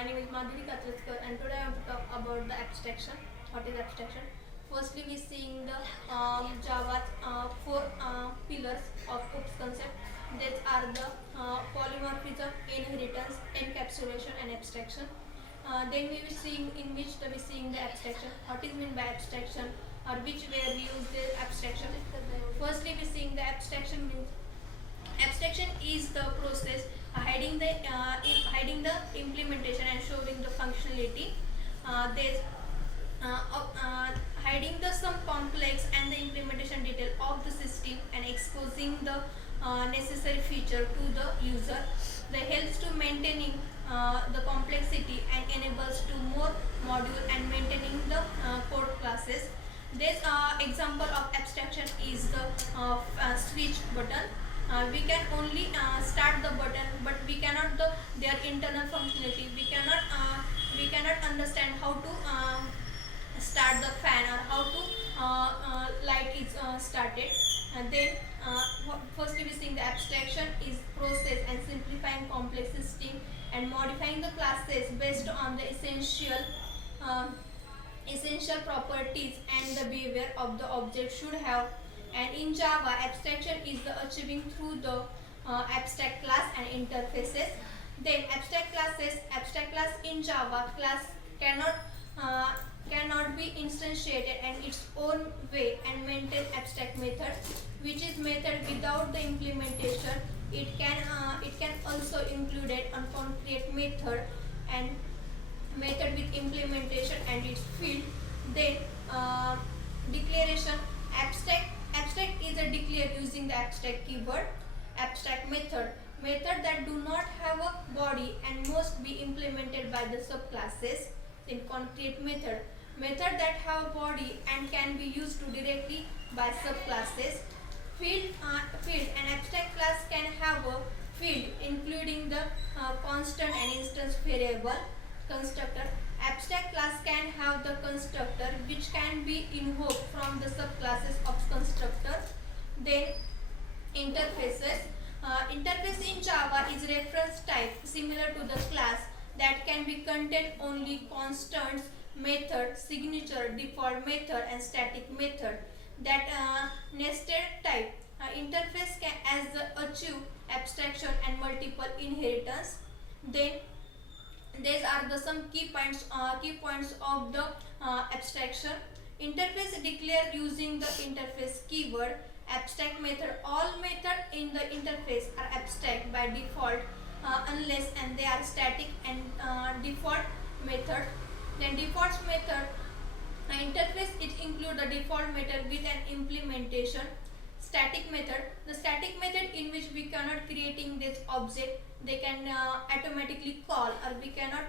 My name is Madhuri Katraskar and today I want to talk about the abstraction. What is abstraction? Firstly, we seeing the Java four pillars of OOPS concept. These are the polymorphism, inheritance, encapsulation, and abstraction. Then we will seeing in which we seeing the abstraction. What is meant by abstraction, or which way we use the abstraction. Firstly, we seeing the abstraction means abstraction is the process hiding the implementation and showing the functionality. There's hiding the some complex and the implementation detail of the system and exposing the necessary feature to the user. That helps to maintaining the complexity and enables to more module and maintaining the code classes. This example of abstraction is the switch button. We can only start the button, but we cannot their internal functionality. We cannot understand how to start the fan or how to light is started. And then firstly we seeing the abstraction is process and simplifying complex system and modifying the classes based on the essential properties and the behavior of the object should have. And in Java, abstraction is the achieving through the abstract class and interfaces. Then abstract class in Java class cannot be instantiated and its own way and maintain abstract method, which is method without the implementation. It can also included on concrete method and method with implementation and its field. Then declaration abstract is a declared using the abstract keyword. Abstract method that do not have a body and must be implemented by the subclasses. In concrete method that have body and can be used to directly by subclasses. Field an abstract class can have a field including the constant and instance variable. Constructor abstract class can have the constructor which can be invoked from the subclasses of constructor. Then interfaces interface in Java is reference type similar to the class that can be contain only constants, method, signature, default method and static method. That nested type interface can as achieve abstraction and multiple inheritance. Then these are the some key points of the abstraction. Interface declare using the interface keyword. Abstract method, all method in the interface are abstract by default unless and they are static and default method. Then default method interface it include the default method with an implementation. Static method, the static method in which we cannot creating this object, they can automatically call, or we cannot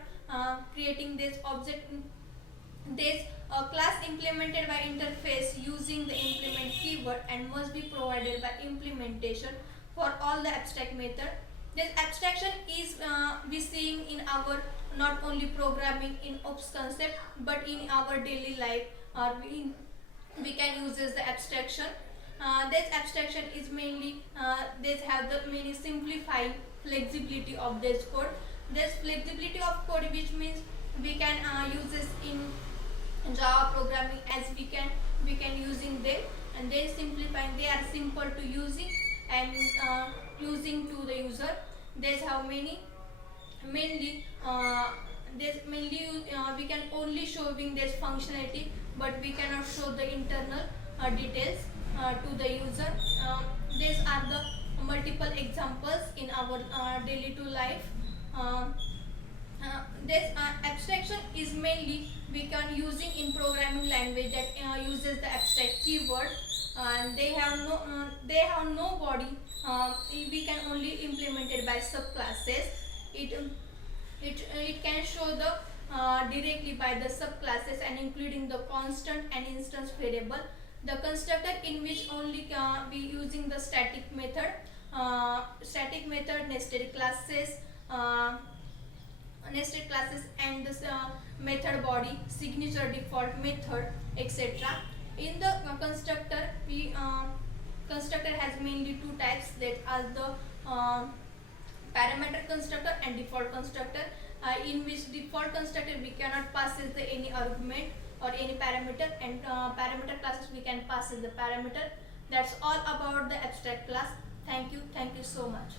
creating this object. This class implemented by interface using the implement keyword and must be provided by implementation for all the abstract method. This abstraction is we seeing in our not only programming in OOPS concept but in our daily life, or we can use this the abstraction. This abstraction is mainly this have the many simplifying flexibility of this code. This flexibility of code, which means we can use this in Java programming as we can using them, and they simplifying, they are simple to using and using to the user. There's how many mainly we can only showing this functionality, but we cannot show the internal details to the user. These are the multiple examples in our daily to life. This abstraction is mainly we can using in programming language that uses the abstract keyword, and they have no body. We can only implement it by subclasses. It can show the directly by the subclasses and including the constant and instance variable. The constructor in which only be using the static method, nested classes and this method body, signature, default method, etc. In the constructor, constructor has mainly two types, that are the parameter constructor and default constructor. in which default constructor we cannot pass as the any argument or any parameter, and parameter classes we can pass as the parameter. That's all about the abstract class. Thank you so much.